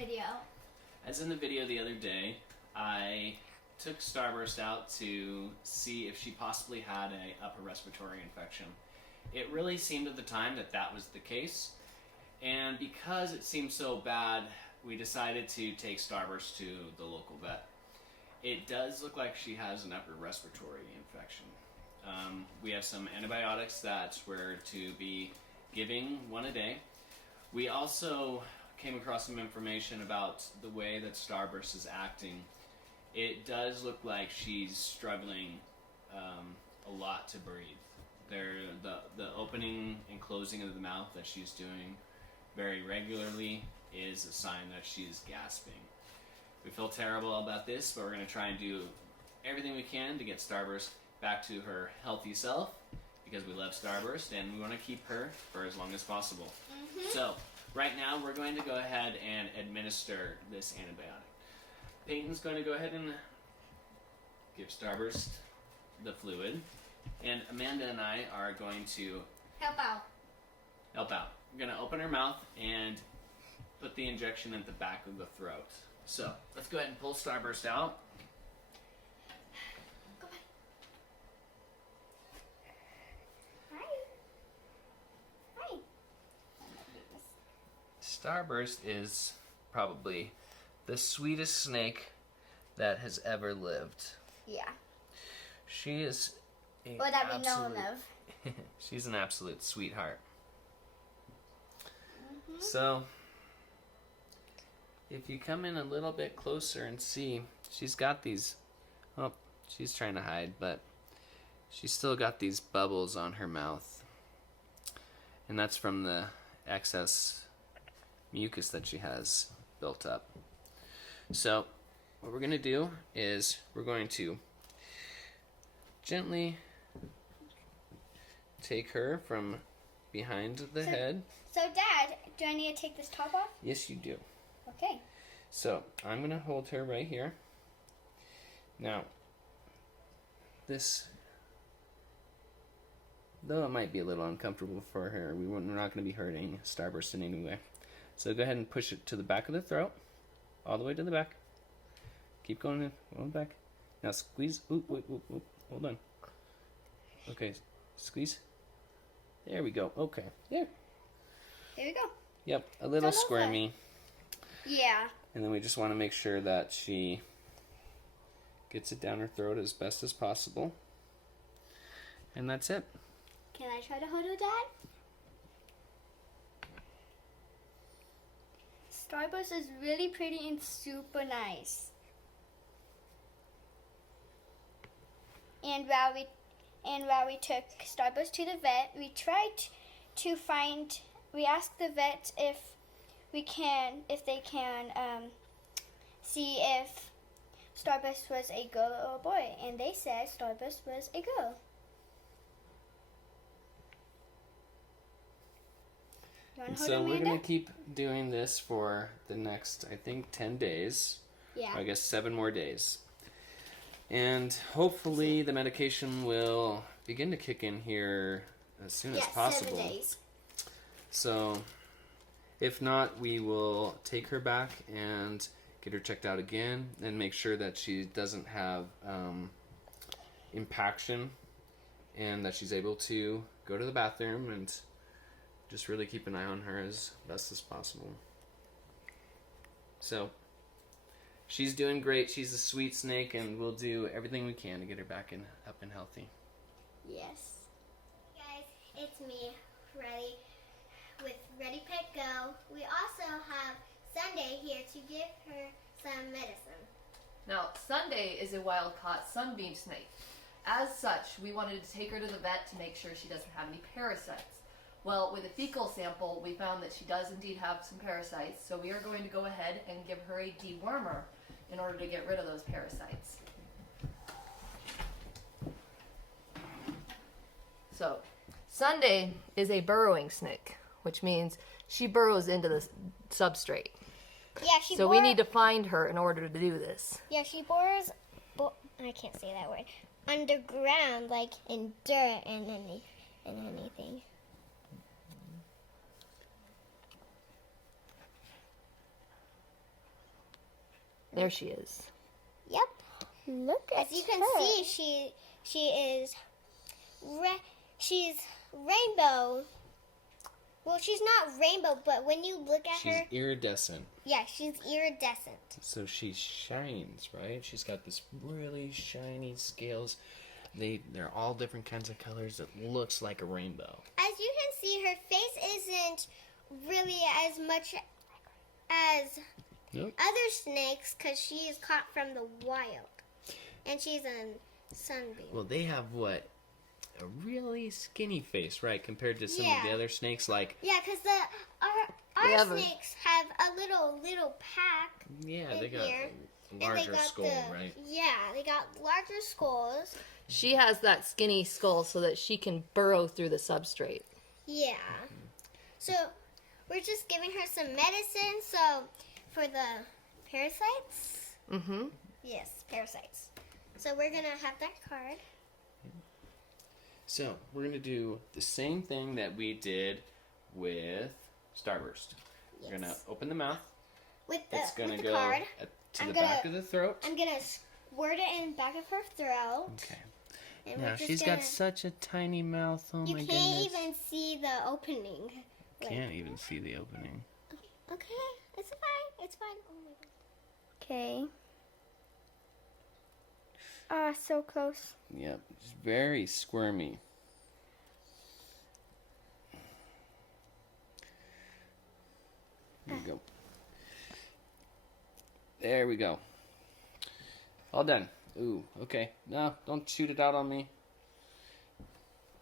video? As in the video the other day, I took Starburst out to see if she possibly had an upper respiratory infection. It really seemed at the time that that was the case, and because it seemed so bad, we decided to take Starburst to the local vet. It does look like she has an upper respiratory infection. We have some antibiotics that we're to be giving one a day. We also came across some information about the way that Starburst is acting. It does look like she's struggling a lot to breathe. The opening and closing of the mouth that she's doing very regularly is a sign that she's gasping. We feel terrible about this, but we're going to try and do everything we can to get Starburst back to her healthy self, because we love Starburst and we want to keep her for as long as possible. So, right now we're going to go ahead and administer this antibiotic. Peyton's going to go ahead and give Starburst the fluid, and Amanda and I are going to Help out. We're going to open her mouth and put the injection at the back of the throat. So, let's go ahead and pull Starburst out. Go on. Hi. Starburst is probably the sweetest snake that has ever lived. Yeah. She is Or that we know of. She's an absolute sweetheart. So, if you come in a little bit closer and see, she's got these, oh, she's trying to hide, but she's still got these bubbles on her mouth. And that's from the excess mucus that she has built up. So, what we're going to do is we're going to gently take her from behind the head. So, Dad, do I need to take this top off? Yes, you do. Okay. So, I'm going to hold her right here. Now, this, though it might be a little uncomfortable for her, we're not going to be hurting Starburst in any way. So go ahead and push it to the back of the throat, all the way to the back. Keep going in, going back. Now squeeze, hold on. Okay, squeeze. There we go, okay, there. Here we go. Yep, a little squirmy. Yeah. And then we just want to make sure that she gets it down her throat as best as possible. And that's it. Can I try to hold her, Dad? Starburst is really pretty and super nice. And while we took Starburst to the vet, we tried to find. We asked the vet if they can see if Starburst was a girl or a boy, and they said Starburst was a girl. So we're going to keep doing this for the next, I think, 10 days. Yeah. I guess 7 more days. And hopefully the medication will begin to kick in here as soon as possible. 7 days. So if not, we will take her back and get her checked out again and make sure that she doesn't have impaction and that she's able to go to the bathroom, and just really keep an eye on her as best as possible. So, she's doing great. She's a sweet snake, and we'll do everything we can to get her back up and healthy. Yes. Guys, it's me, Ready, with Ready Pet Go. We also have Sunday here to give her some medicine. Now, Sunday is a wild-caught sunbeam snake. As such, we wanted to take her to the vet to make sure she doesn't have any parasites. Well, with a fecal sample, we found that she does indeed have some parasites, so we are going to go ahead and give her a dewormer in order to get rid of those parasites. So, Sunday is a burrowing snake, which means she burrows into the substrate. Yeah, so we need to find her in order to do this. Yeah, she bores, I can't say that word, underground, like in dirt and anything. There she is. Yep. Look at As you can her. see, she is she's rainbow. Well, she's not rainbow, but when you look at She's her, iridescent. yeah, she's iridescent. So she shines, right? She's got this really shiny scales. They're all different kinds of colors. It looks like a rainbow. As you can see, her face isn't really as much as Nope. other snakes because she is caught from the wild. And she's a sunbeam. Well, they have what? A really skinny face, right? Compared to some of the Yeah. other snakes, like Yeah, because They our have a- snakes have a little pack. yeah, In they got here. a And they larger got skull, right? Yeah, they got larger skulls. She has that skinny skull so that she can burrow through the substrate. Yeah. So we're just giving her some medicine. So for the parasites. Mm-hmm. Yes, parasites. So we're gonna have that card. So we're gonna do the same thing that we did with Starburst. We're gonna Yes. open the mouth. With It's the gonna with the go card, to I'm the gonna- back of the throat. I'm gonna squirt it in the back of her throat. Okay. And Now we're just she's gonna, got such a tiny mouth. Oh you my can't goodness. even see the opening. Can't even see the opening. Okay, it's fine. It's fine. Oh my god. Okay. Ah, so close. Yep, it's very squirmy. There we go. There we go. All done. Ooh, okay. No, don't shoot it out on me.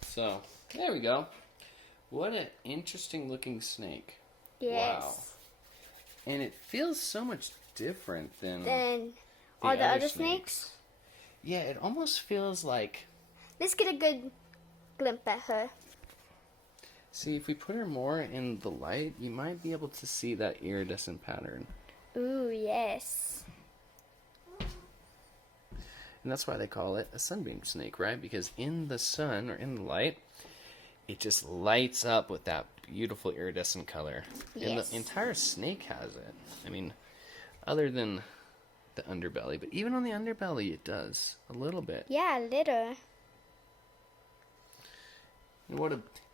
So, there we go. What an interesting looking snake. Yes. Wow. And it feels so much different than Then all the other snakes. Yeah, it almost feels like... Let's get a good glimpse at her. See, if we put her more in the light, you might be able to see that iridescent pattern. Ooh, yes. And that's why they call it a sunbeam snake, right? Because in the sun, or in the light, it just lights up with that beautiful iridescent color. And Yes. the entire snake has it. I mean, other than the underbelly. But even on the underbelly, it does. A little bit. Yeah, a little.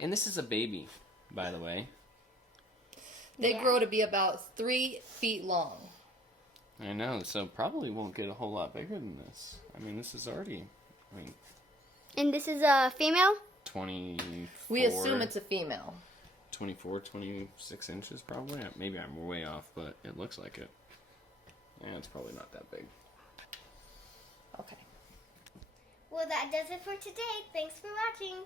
And this is a baby, by the way. They Yeah. grow to be about 3 feet long. I know, so probably won't get a whole lot bigger than this. I mean, this is already, And this is a female? 24... We assume it's a female. 24, 26 inches probably. Maybe I'm way off, but it looks like it. Yeah, it's probably not that big. Okay. Well, that does it for today. Thanks for watching.